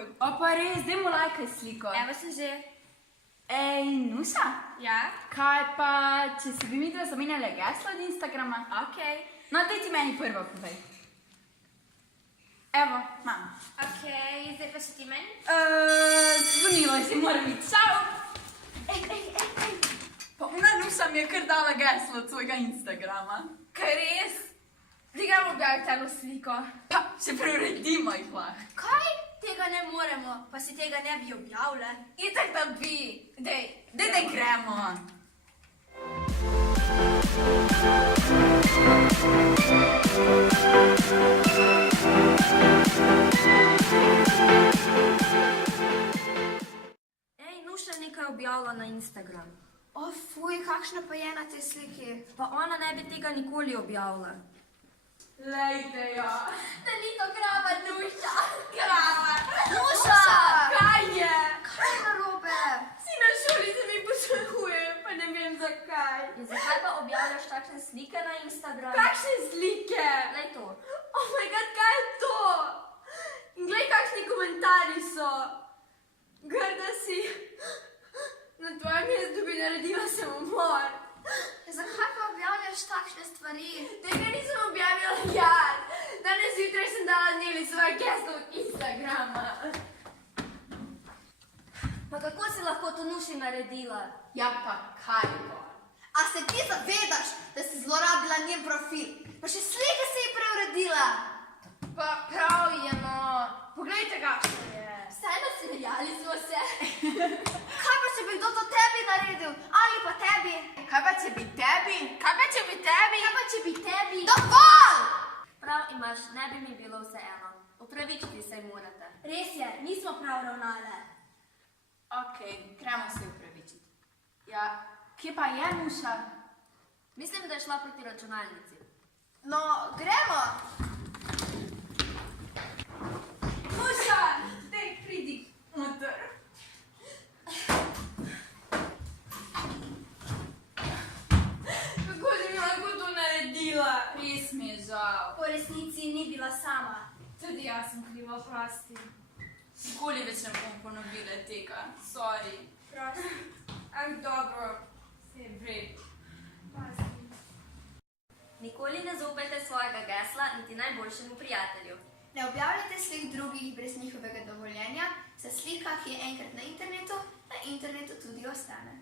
tudi. O, pa res, dajmo lajkaj sliko. Evo se že. Ej, Nuša, Ja? kaj pa, če si bi mi dva zamenjali geslo od Instagrama? Okej. No, daj ti meni prvo povej. Evo, imam. Okej, zdaj pa še ti meni? Zvonilo je, si moram iti. Čau! Ej. Pa ona Nuša mi je kar dala geslo od svojega Instagrama. Kaj res? Digamo objaviti telo sliko. Pa, še preuredimo jih lahko. Kaj? Tega ne moremo, pa si tega ne bi objavile. Itak da bi. Daj gremo. Ej, Nuša nekaj objavila na Instagram. O, fuj, kakšna pa je na tej sliki? Pa ona ne bi tega nikoli objavila. Lejte jo. Da ni to krava, Nuša. Krava. Nuša! Kaj je? Kaj je narobe? Si na šoli se mi posmehuje, pa ne vem zakaj. In zakaj pa objavljaš takšne slike na Instagram? Kakšne slike? Glej to. Oh my god, kaj je to? In glej, kakšni komentarji so. Grda si. Na tvojem mestu bi naredila samomor. Zakaj pa objavljaš takšne stvari? Tega nisem objavila jaz. Danes zjutraj sem dala Neli svoje geslo od Instagrama. Pa kako si lahko to Nuši naredila? Ja pa kaj bo? A se ti zavedaš, da si zlorabila njen profil? Pa še slike si ji preuredila. Pa prav je, no. Poglejte, kakšno je. Vsaj nasmejali smo se. Kaj pa, če bi kdo to tebi naredil? Ali pa tebi? Kaj pa, če bi tebi? Kaj pa, če bi tebi? Kaj pa, če bi tebi? Dovolj! Prav imaš, ne bi mi bilo vseeno. Upravičiti se morate. Res je, nismo prav ravnale. Okej, gremo se upravičiti. Ja, kje pa je Nuša? Mislim, da je šla proti računalnici. No, gremo. Nuša, dej, pridi noter. Kako si mi lahko to naredila? Res mi je žal. Po resnici ni bila sama. Tudi jaz sem kriva, prosti. Nikoli več ne bom ponovila tega. Sorry. Prosti. Dobro. Se je vred. Nikoli ne zaupajte svojega gesla niti najboljšemu prijatelju. Ne objavljajte slik drugih brez njihovega dovoljenja, saj slika, ki je enkrat na internetu tudi ostane.